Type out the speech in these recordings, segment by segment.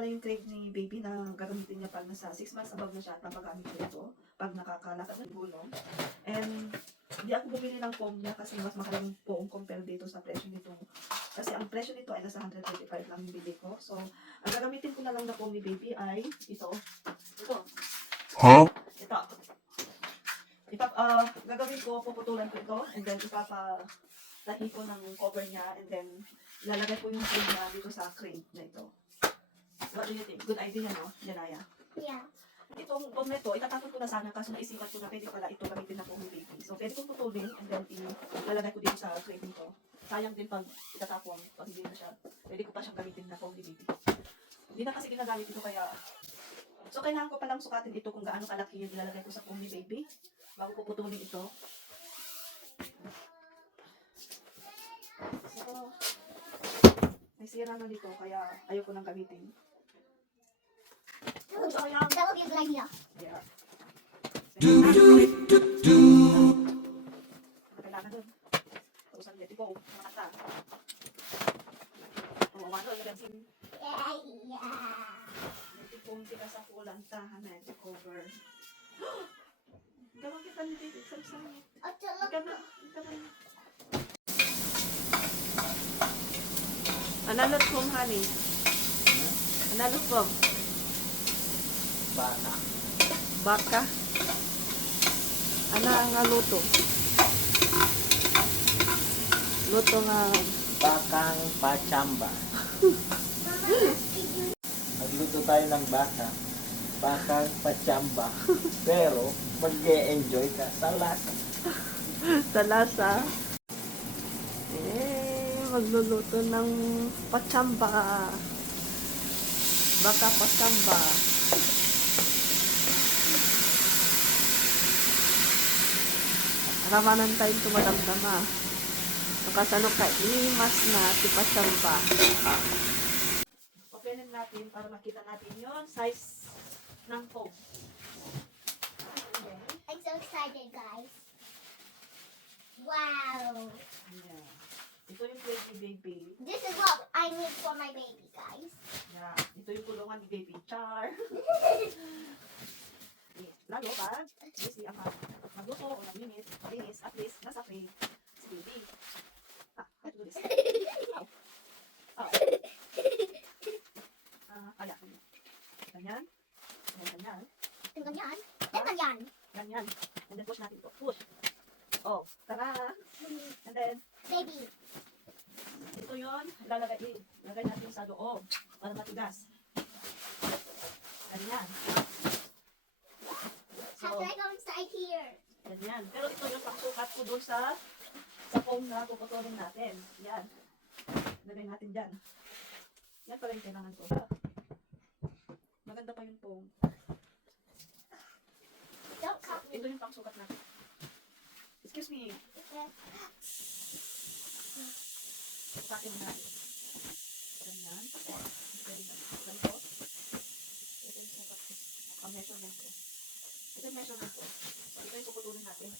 pala yung crate ni baby na gagamitin niya pag nasa 6 months above na siya at papagamit ko ito pag nakakalakad ng gulong. And hindi ako bumili ng foam niya kasi mas mahal yung foam compare dito sa presyo nito. Kasi ang presyo nito ay nasa 125 lang yung bili ko. So, ang gagamitin ko na lang na foam ni baby ay ito. Ito. Huh? Ito. Gagawin ko, puputulan ko ito and then ipapatahi ko ng cover niya and then ilalagay ko yung foam niya dito sa crate na ito. What do you think? Good idea, no? Janaya? Yeah. Itong foam na ito, itatapon ko na sana kaso naisipan ko na pwede pala ito gamitin na foam ni baby. So, pwede kong putulin and then ilalagay ko dito sa crate nito. Sayang din pag itatapon, pag hindi na siya, pwede ko pa siyang gamitin na foam ni baby. Hindi na kasi ginagamit ito kaya, so kailangan ko palang sukatin ito kung gaano kalaki yung ilalagay ko sa foam ni baby bago ko putulin ito. So, may sira na dito kaya ayoko nang gamitin. So, kaya, That would be a good idea. yeah. Kailangan dun. Usan dito ko, makata. O, ano, yung sin. Yeah. Kung kita sa kulantahan na ito cover. Gawang kita nito, isang Oh, to look. Analot from honey. Analot from Baka. baka. Ana nga luto. Luto nga Bakang pachamba. Magluto tayo ng baka. Bakang pachamba. Pero, mag-e-enjoy ka sa lasa. sa lasa. Magluluto ng pachamba. Baka pachamba. Ramanan tayo tumadamdama. Nakasano ka, imas na si pachamba. Openin natin para makita natin yung size ng foam. Okay. I'm so excited, guys. Wow. Yeah. Ito yung plate ni baby. This is what I need for my baby, guys. Yeah. Ito yung kulungan ni baby Char. Lalo pag busy ang magluto o nag-minute, linis, at least nasa frame si baby. Let's do this. Ow. Ow. Kaya. Ganyan. Ganyan. And ganyan. And ganyan. Ganyan. And then push natin ito. Push. Oh, tara. And then, Baby. ito yun, lagay natin sa loob para matigas. Ganyan. How So, can I go inside here? ganyan. Pero ito yung pagsukat ko doon sa foam na puputulin natin. Yan. Lagay natin dyan. Yan pala yung kailangan ko. Maganda pa yung foam. Don't cut me. Ito yung pangsukat natin. Excuse me. Sukatin mo natin. Ganyan. Pwede na. Ganito. Ito yung sukat ko. Ang measurement ko. Ito yung measurement ko. Ito yung puputulin natin.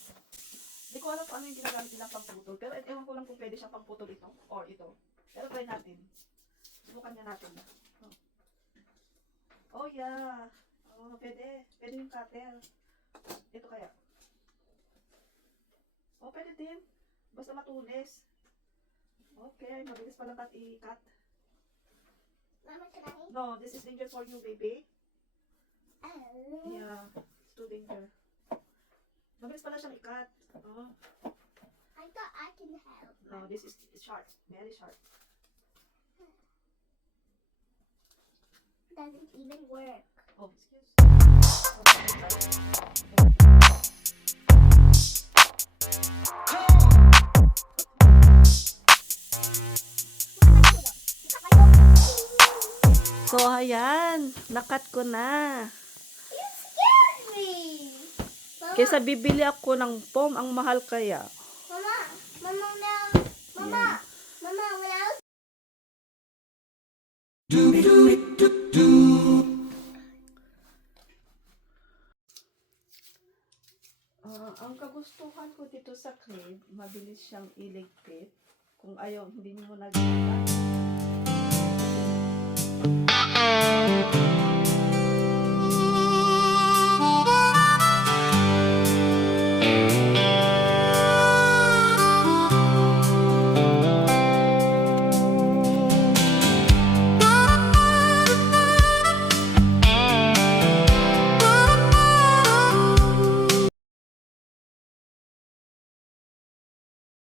Hindi ko alam kung ano yung ginagamit nilang pangputol. Pero ewan ko lang kung pwede siyang pangputol ito. Or ito. Pero try natin. Subukan niya natin. Oh yeah. Oh, pwede. Pwede yung cutter. Ito kaya. Oh, pwede din. Basta matulis. Okay, mabilis pa lang i-cut. Mama, can I? No, this is danger for you, baby. Oh. Yeah, it's too danger. Mabilis pa lang siyang i-cut. Oh, I thought I can help. no, this is sharp. Very sharp. Doesn't even work. Oh, excuse. So, ayan. Nakat ko na. You scared me. Mama, Kesa bibili ako ng foam, ang mahal kaya. Mama, Mama, now, Mama, Yeah. Mama, when I was Ang kagustuhan ko dito sa crib, mabilis siyang iligpit. Kung ayaw, hindi mo na ginagawa.